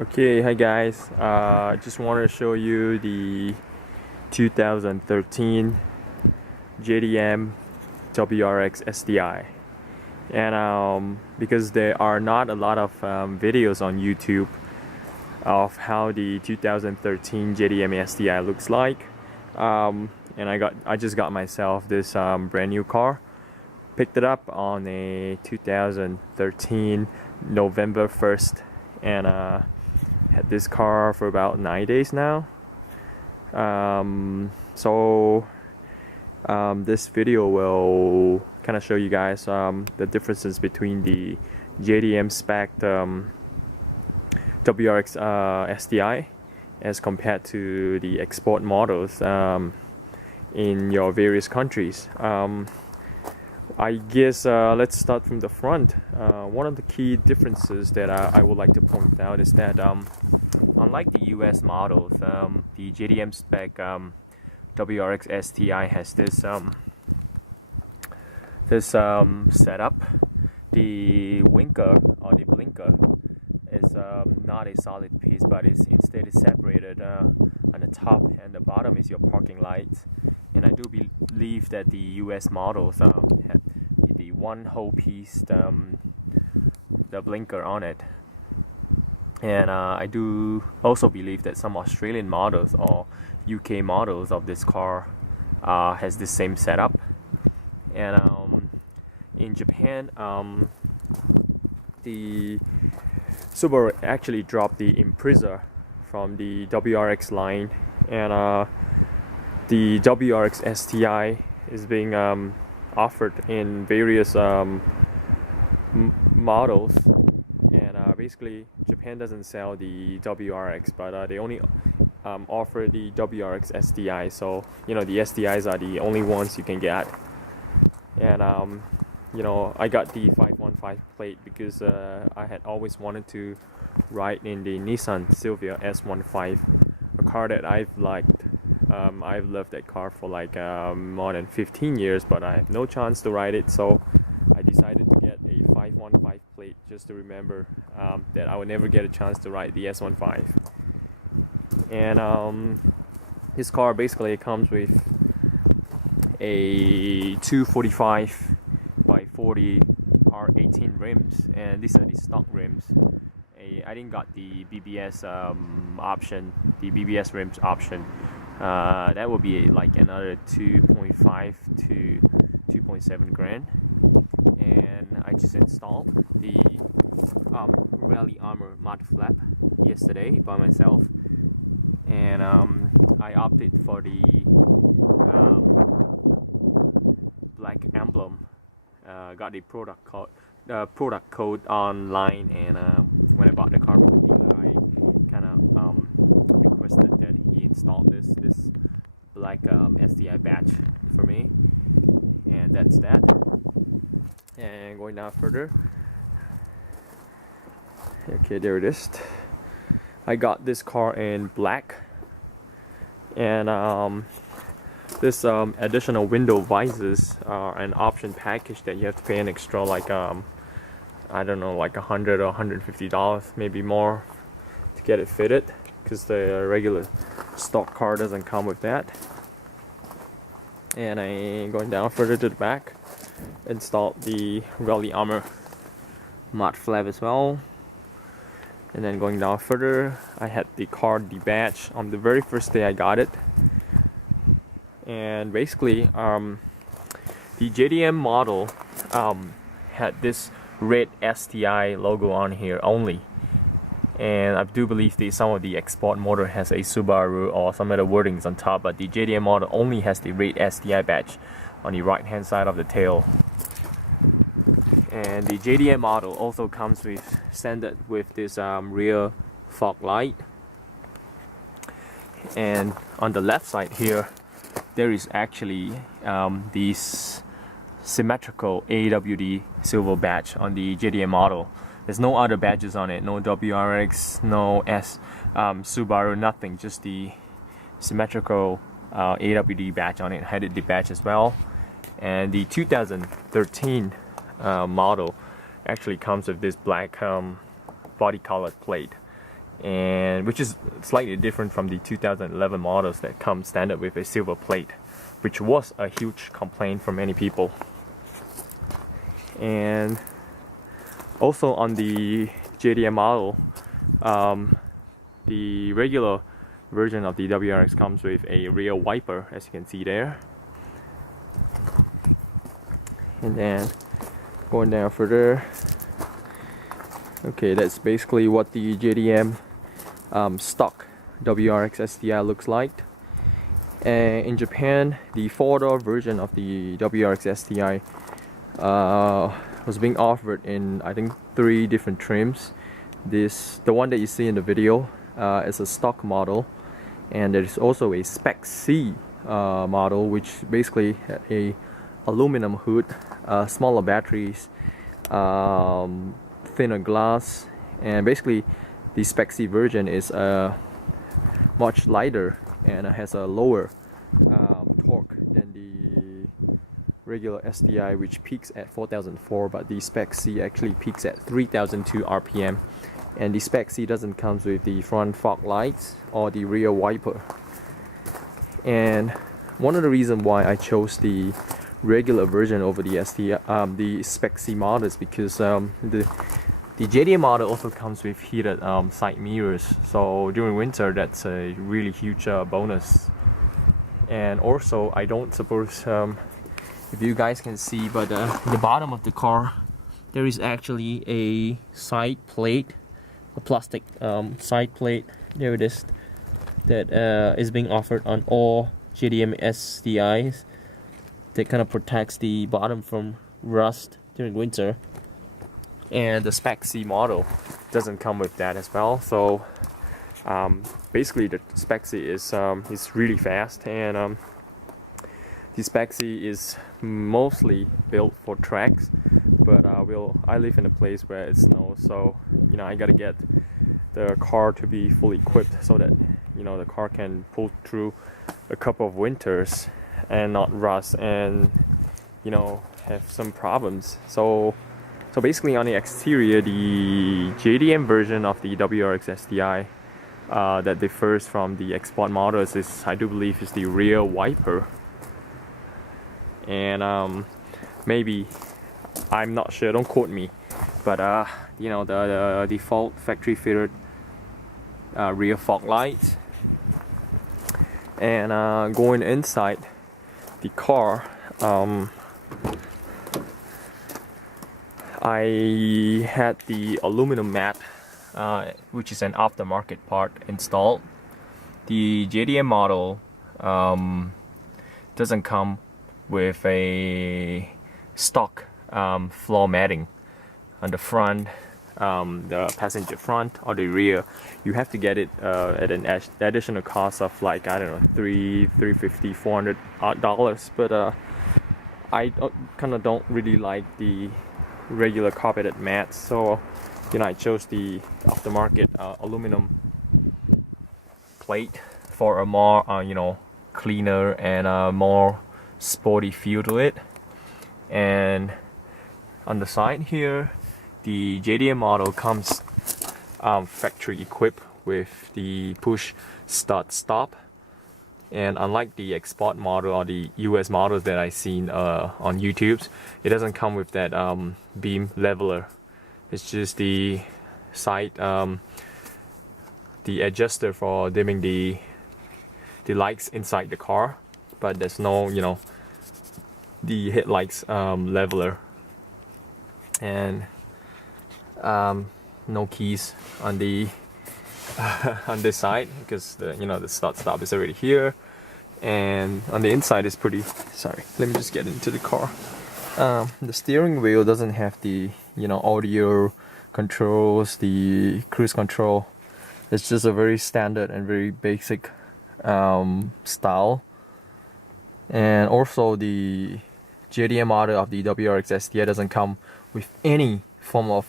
Okay, hi guys. Just wanted to show you the 2013 JDM WRX STI, and because there are not a lot of videos on YouTube of how the 2013 JDM STI looks like, and I just got myself this brand new car. Picked it up on a 2013 November 1st, and had this car for about 9 days now. This video will kind of show you guys the differences between the JDM spec WRX STI as compared to the export models in your various countries. I guess let's start from the front. One of the key differences that I would like to point out is that unlike the US models, the JDM spec WRX STI has this setup. The winker or the blinker is not a solid piece, but instead is separated. On the top and the bottom is your parking lights, and I do believe that the US models have the one whole piece, the blinker on it. And I do also believe that some Australian models or UK models of this car has the same setup. And in Japan, the Subaru actually dropped the Impreza from the WRX line, and the WRX STI is being offered in various models. And basically Japan doesn't sell the WRX, but they only offer the WRX STI, so the STIs are the only ones you can get. And I got the 515 plate because I had always wanted to ride in the Nissan Silvia S15, a car that I've liked. I've loved that car for like more than 15 years, but I have no chance to ride it, so I decided to get a 515 plate just to remember that I would never get a chance to ride the S15. And this car basically comes with a 245 by 40 R18 rims, and these are the stock rims. I didn't got the BBS option, the BBS rims option. That would be like another 2.5 to 2.7 grand. And I just installed the Rally Armor mud flap yesterday by myself, and I opted for the black emblem. Got the product code online, and when I bought the car from the dealer, I kind of requested that he installed this black STI badge for me, and that's that. And going down further, okay, there it is. I got this car in black, and this additional window visors are an option package that you have to pay an extra, like I don't know, like $100 or $150, maybe more, to get it fitted, because the regular stock car doesn't come with that. And I going down further to the back, installed the Rally Armor mud flap as well. And then going down further, I had the car debadged on the very first day I got it. And basically the JDM model had this red STI logo on here only, and I do believe some of the export model has a Subaru or some other wordings on top, but the JDM model only has the red STI badge on the right hand side of the tail. And the JDM model also comes with standard with this rear fog light, and on the left side here there is actually this symmetrical AWD silver badge on the JDM model. There's no other badges on it, no WRX, no Subaru, nothing, just the symmetrical AWD badge on it. I had the badge as well. And the 2013 model actually comes with this black body colored plate, and which is slightly different from the 2011 models that come standard with a silver plate, which was a huge complaint from many people. And also on the JDM model, the regular version of the WRX comes with a rear wiper, as you can see there. And then going down further, okay, that's basically what the JDM stock WRX STI looks like. And in Japan, the 4-door version of the WRX STI was being offered in, I think, 3 different trims. The one that you see in the video is a stock model, and there's also a Spec C model, which basically had a aluminum hood, smaller batteries, thinner glass, and basically the Spec C version is much lighter and has a lower torque than the regular STI, which peaks at 4004, but the Spec C actually peaks at 3002 RPM. And the Spec C doesn't come with the front fog lights or the rear wiper. And one of the reasons why I chose the regular version over the the Spec C model is because the JDM model also comes with heated side mirrors. So during winter, that's a really huge bonus. And also, I don't suppose if you guys can see, but the bottom of the car, there is actually a side plate, a plastic side plate. There it is, that is being offered on all JDM STIs. That kind of protects the bottom from rust during winter. And the Spec C model doesn't come with that as well. So basically, the Spec C is really fast, and the Spec C is mostly built for tracks. But I live in a place where it snows, so I gotta get the car to be fully equipped so that the car can pull through a couple of winters and not rust and have some problems. So basically, on the exterior, the JDM version of the WRX STI that differs from the export models is, I do believe, is the rear wiper. And maybe, I'm not sure, don't quote me, but the default factory fitted rear fog lights. And going inside the car, I had the aluminum mat, which is an aftermarket part, installed. The JDM model doesn't come with a stock floor matting on the front, the passenger front or the rear. You have to get it at an additional cost of, like, I don't know, $350, $400. But I kind of don't really like the regular carpeted mats, so I chose the aftermarket aluminum plate for a more cleaner and more sporty feel to it. And on the side here, the JDM model comes factory equipped with the push start stop, and unlike the export model or the US models that I've seen on YouTube, it doesn't come with that beam leveler. It's just the side, the adjuster for dimming the lights inside the car, but there's no the headlights leveler. And no keys on the on this side, because the start stop is already here. And on the inside is pretty, sorry, let me just get into the car. The steering wheel doesn't have the audio controls, the cruise control. It's just a very standard and very basic style. And also the JDM model of the WRX STI doesn't come with any form of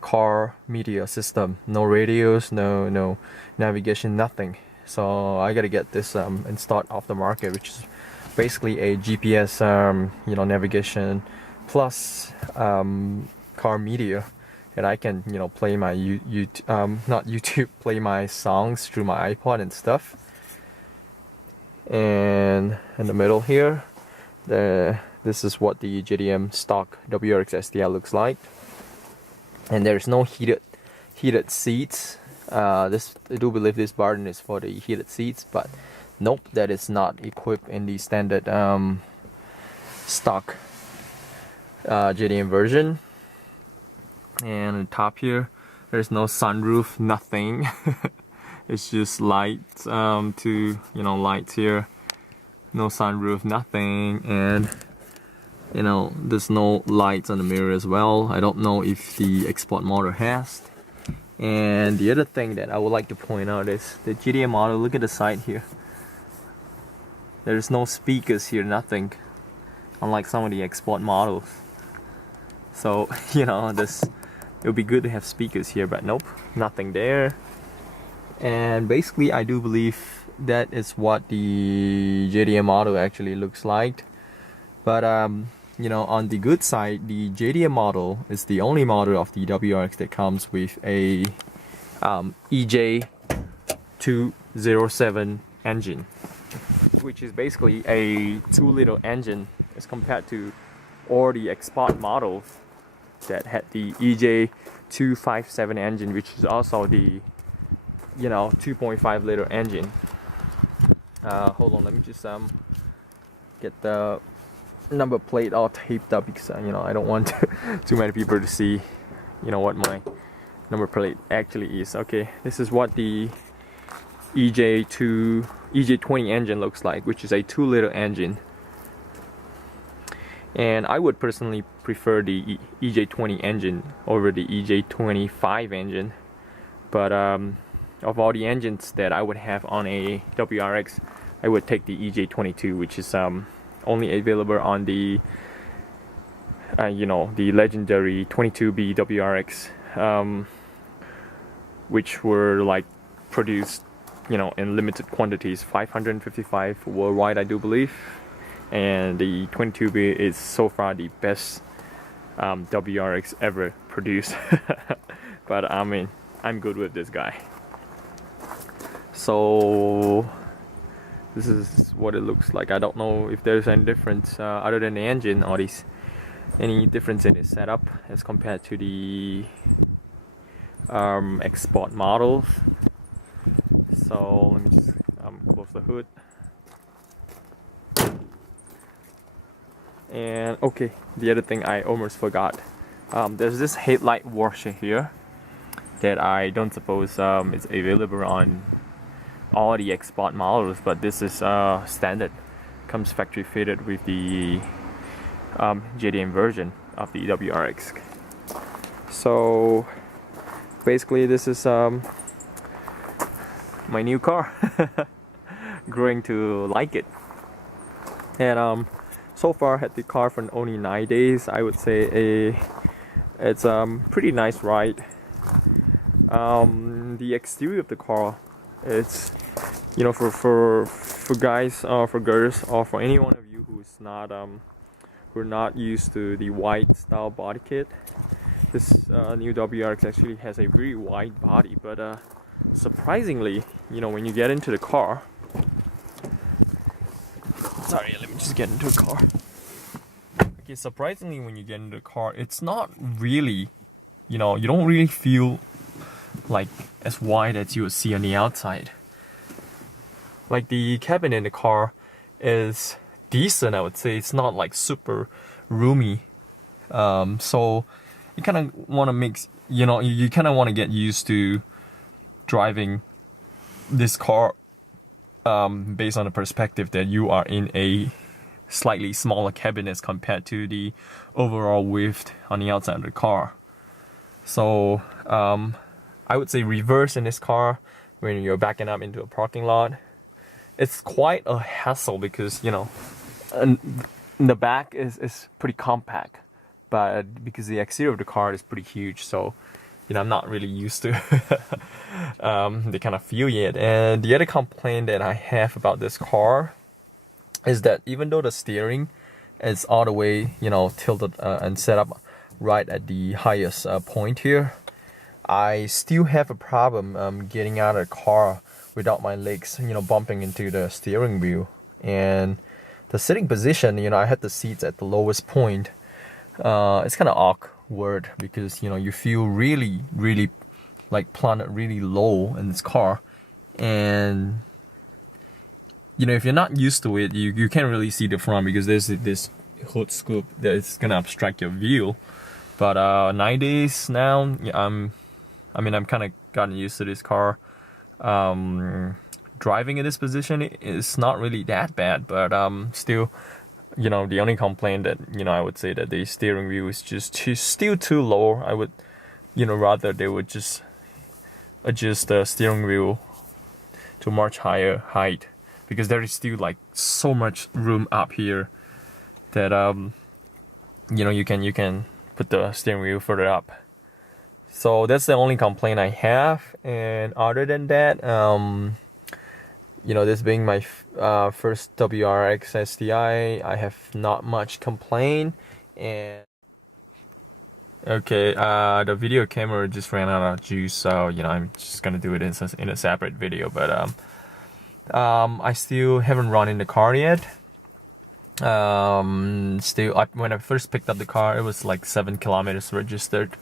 car media system. No radios, no navigation, nothing. So I gotta get this installed off the market, which is basically a GPS navigation plus car media. that I can, you know, play my not YouTube, play my songs through my iPod and stuff. And in the middle here, this is what the JDM stock WRX STI looks like. And there's no heated seats. I do believe this button is for the heated seats, but nope, that is not equipped in the standard stock JDM version. And on top here, there's no sunroof, nothing. It's just lights lights here. No sunroof, nothing, and you know, there's no lights on the mirror as well. I don't know if the export model has. And the other thing that I would like to point out is the JDM model. Look at the side here. There's no speakers here, nothing, unlike some of the export models. So you know, it would be good to have speakers here, but nope, nothing there. And basically, I do believe that is what the JDM model actually looks like. But you know, on the good side, the JDM model is the only model of the WRX that comes with a EJ207 engine, which is basically a 2-liter engine as compared to all the export models that had the EJ257 engine, which is also the 2.5-liter engine. Hold on, let me just get the number plate all taped up, because I don't want too many people to see what my number plate actually is. Okay, this is what the EJ20 engine looks like, which is a 2-liter engine. And I would personally prefer the EJ20 engine over the EJ25 engine, but of all the engines that I would have on a WRX, I would take the EJ22, which is only available on the the legendary 22B WRX, which were like produced in limited quantities, 555 worldwide, I do believe. And the 22B is so far the best WRX ever produced. But I mean, I'm good with this guy. So this is what it looks like. I don't know if there's any difference other than the engine, or any difference in its setup as compared to the export models. So let me just close the hood. And okay, the other thing I almost forgot, there's this headlight washer here that I don't suppose is available on all the export models, but this is standard, comes factory fitted with the JDM version of the WRX. So basically, this is my new car. Growing to like it. And so far, had the car for only 9 days. I would say it's pretty nice ride. The exterior of the car, it's for guys or for girls or for any one of you who's not who are not used to the wide style body kit. This new WRX actually has a very wide body, but surprisingly, when you get into the car. Sorry, let me just get into the car. Okay, surprisingly, when you get into the car, it's not really, you don't really feel like as wide as you would see on the outside. Like, the cabin in the car is decent, I would say. It's not like super roomy. So you kind of want to mix, you kind of want to get used to driving this car based on the perspective that you are in a slightly smaller cabin as compared to the overall width on the outside of the car. So I would say reverse in this car when you're backing up into a parking lot. It's quite a hassle because and the back is pretty compact, but because the exterior of the car is pretty huge, so I'm not really used to the kind of feel yet. And the other complaint that I have about this car is that even though the steering is all the way tilted and set up right at the highest point here. I still have a problem getting out of the car without my legs, bumping into the steering wheel. And the sitting position, I had the seats at the lowest point. It's kind of awkward because, you feel really, really like planted really low in this car. And, if you're not used to it, you can't really see the front because there's this hood scoop that's gonna obstruct your view. But nowadays now, I'm kind of gotten used to this car. Driving in this position is not really that bad, but still, the only complaint that I would say that the steering wheel is just still too low. I would, rather they would just adjust the steering wheel to much higher height, because there is still like so much room up here that you can put the steering wheel further up. So that's the only complaint I have. And other than that, this being my first WRX STI, I have not much complaint. And okay, the video camera just ran out of juice, so I'm just gonna do it in a separate video. But I still haven't run in the car yet. When I first picked up the car, it was like 7 kilometers registered.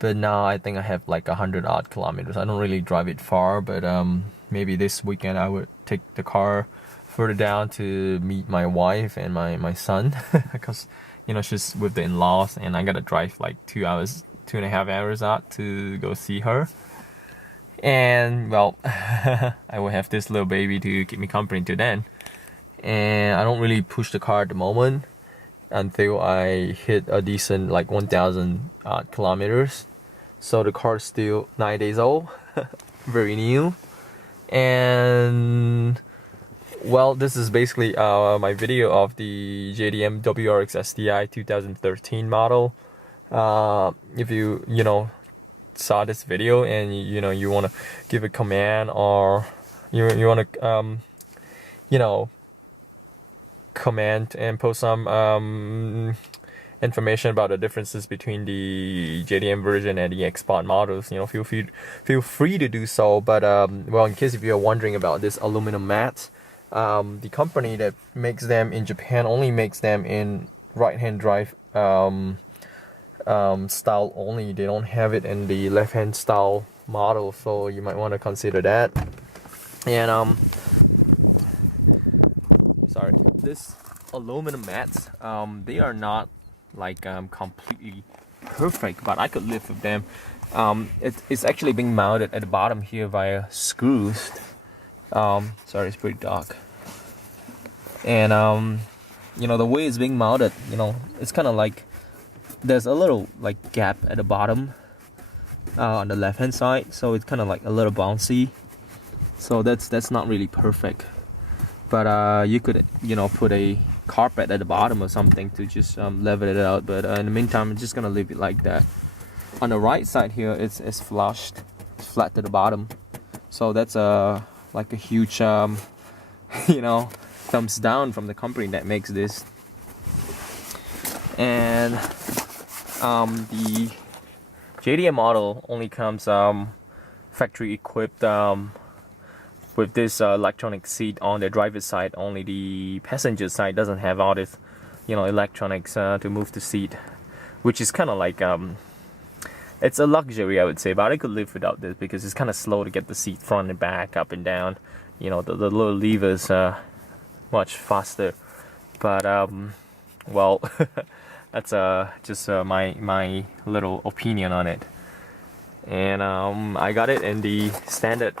But now I think I have like 100 odd kilometers. I don't really drive it far, but maybe this weekend I would take the car further down to meet my wife and my son, because she's with the in-laws, and I gotta drive like 2.5 hours out to go see her. And well, I will have this little baby to keep me company till then. And I don't really push the car at the moment until I hit a decent like 1,000 kilometers. So the car is still 9 days old, very new. And well, this is basically my video of the JDM WRX STI 2013 model. If you saw this video and you want to give a comment, or you want to comment and post some information about the differences between the JDM version and the X-Sport models, feel free to do so. But well, in case if you're wondering about this aluminum mats, the company that makes them in Japan only makes them in right-hand drive style only. They don't have it in the left-hand style model, so you might want to consider that. And sorry, this aluminum mats, they are not like completely perfect, but I could live with them. It's actually being mounted at the bottom here via screws. Sorry, it's pretty dark. And the way it's being mounted, it's kind of like there's a little like gap at the bottom on the left hand side, so it's kind of like a little bouncy. So that's not really perfect. But you could put a carpet at the bottom or something to just level it out. But in the meantime, I'm just gonna leave it like that. On the right side here, it's flushed, it's flat to the bottom. So that's like a huge thumbs down from the company that makes this. And the JDM model only comes factory equipped with this electronic seat on the driver's side. Only the passenger side doesn't have all this electronics to move the seat, which is kind of like it's a luxury, I would say, but I could live without this because it's kind of slow to get the seat front and back, up and down. The little levers are much faster. But well, that's just my little opinion on it. And I got it in the standard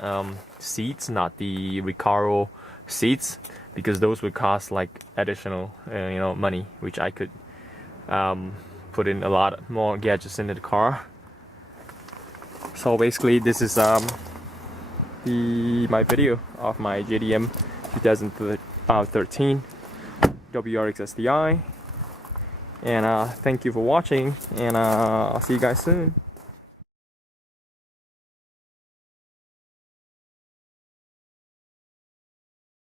seats, not the Recaro seats, because those would cost like additional money, which I could put in a lot more gadgets into the car. So basically, this is my video of my JDM 2013 WRX STI. And thank you for watching, and I'll see you guys soon.